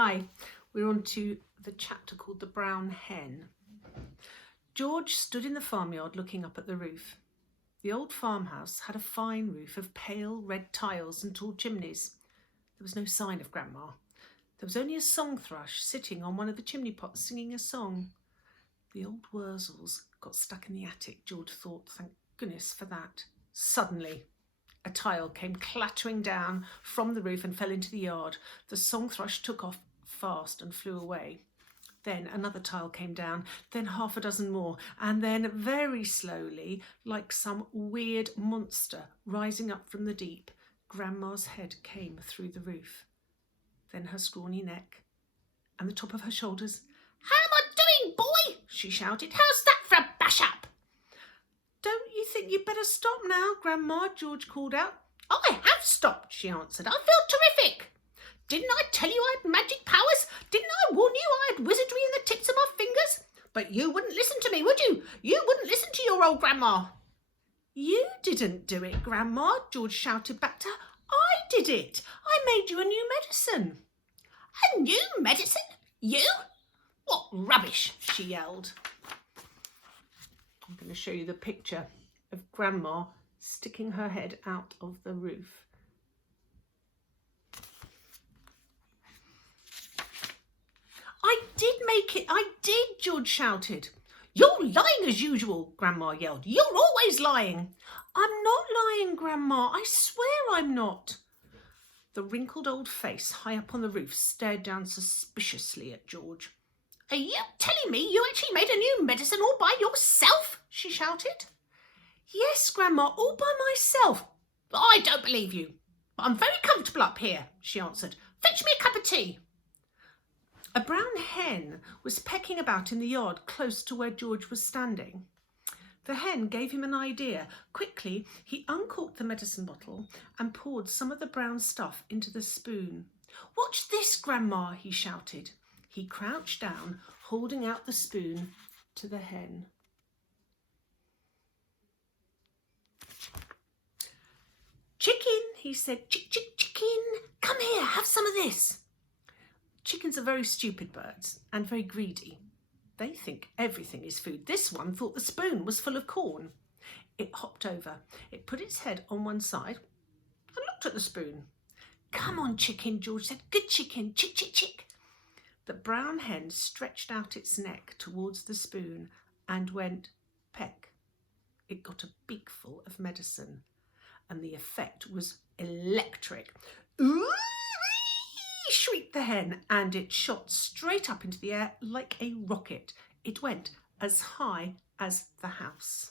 Hi, we're on to the chapter called The Brown Hen. George stood in the farmyard looking up at the roof. The old farmhouse had a fine roof of pale red tiles and tall chimneys. There was no sign of Grandma. There was only a song thrush sitting on one of the chimney pots singing a song. The old wurzels got stuck in the attic, George thought. Thank goodness for that. Suddenly, a tile came clattering down from the roof and fell into the yard. The song thrush took off fast and flew away. Then another tile came down, then half a dozen more, and then very slowly, like some weird monster rising up from the deep, Grandma's head came through the roof. Then her scrawny neck and the top of her shoulders. "How am I doing, boy?" she shouted. "How's that for a bash-up?" "Don't you think you'd better stop now, Grandma?" George called out. "I have stopped," she answered. "I feel terrific. Didn't I tell you I had magic powers? Didn't I warn you I had wizardry in the tips of my fingers? But you wouldn't listen to me, would you? You wouldn't listen to your old Grandma." "You didn't do it, Grandma," George shouted back to her. "I did it. I made you a new medicine." "A new medicine? You? What rubbish!" she yelled. I'm going to show you the picture of Grandma sticking her head out of the roof. "I did make it, I did," George shouted. "You're lying as usual," Grandma yelled. "You're always lying." "I'm not lying, Grandma. I swear I'm not." The wrinkled old face high up on the roof stared down suspiciously at George. "Are you telling me you actually made a new medicine all by yourself?" she shouted. "Yes, Grandma, all by myself." "I don't believe you. But I'm very comfortable up here," she answered. "Fetch me a cup of tea." A brown hen was pecking about in the yard close to where George was standing. The hen gave him an idea. Quickly, he uncorked the medicine bottle and poured some of the brown stuff into the spoon. "Watch this, Grandma," he shouted. He crouched down, holding out the spoon to the hen. "Chicken," he said. "Chick, chick, chicken. Come here, have some of this." Chickens are very stupid birds and very greedy. They think everything is food. This one thought the spoon was full of corn. It hopped over. It put its head on one side and looked at the spoon. "Come on, chicken," George said. "Good chicken. Chick, chick, chick." The brown hen stretched out its neck towards the spoon and went peck. It got a beakful of medicine, and the effect was electric. "Ooh!" shrieked the hen, and it shot straight up into the air like a rocket. It went as high as the house.